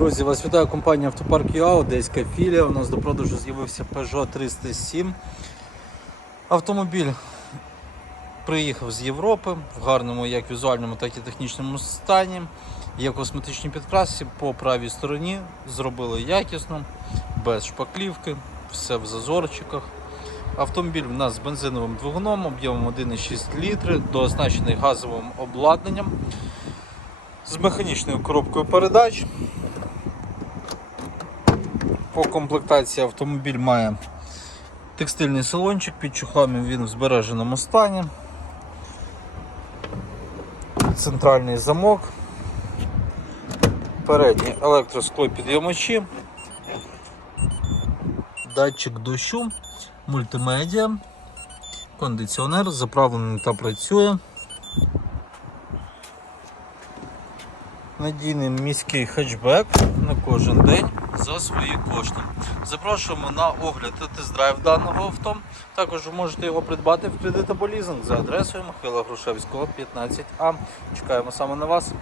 Друзі, вас вітає компанія Автопарк ЮА, Одеська філія. У нас до продажу з'явився Peugeot 307. Автомобіль приїхав з Європи в гарному як візуальному, так і технічному стані. Є косметичні підкраси по правій стороні. Зробили якісно, без шпаклівки, все в зазорчиках. Автомобіль у нас з бензиновим двигуном, об'ємом 1,6 літри, дооснащений газовим обладнанням, з механічною коробкою передач. По комплектації автомобіль має текстильний салончик, під чохлами він в збереженому стані. Центральний замок, передні електросклопідйомачі, датчик дощу, мультимедіа, кондиціонер заправлений та працює. Надійний міський хетчбек на кожен день за свої кошти. Запрошуємо на огляд та тест-драйв даного авто. Також ви можете його придбати в кредит або лізинг за адресою Михайла Грушевського, 15А. Чекаємо саме на вас.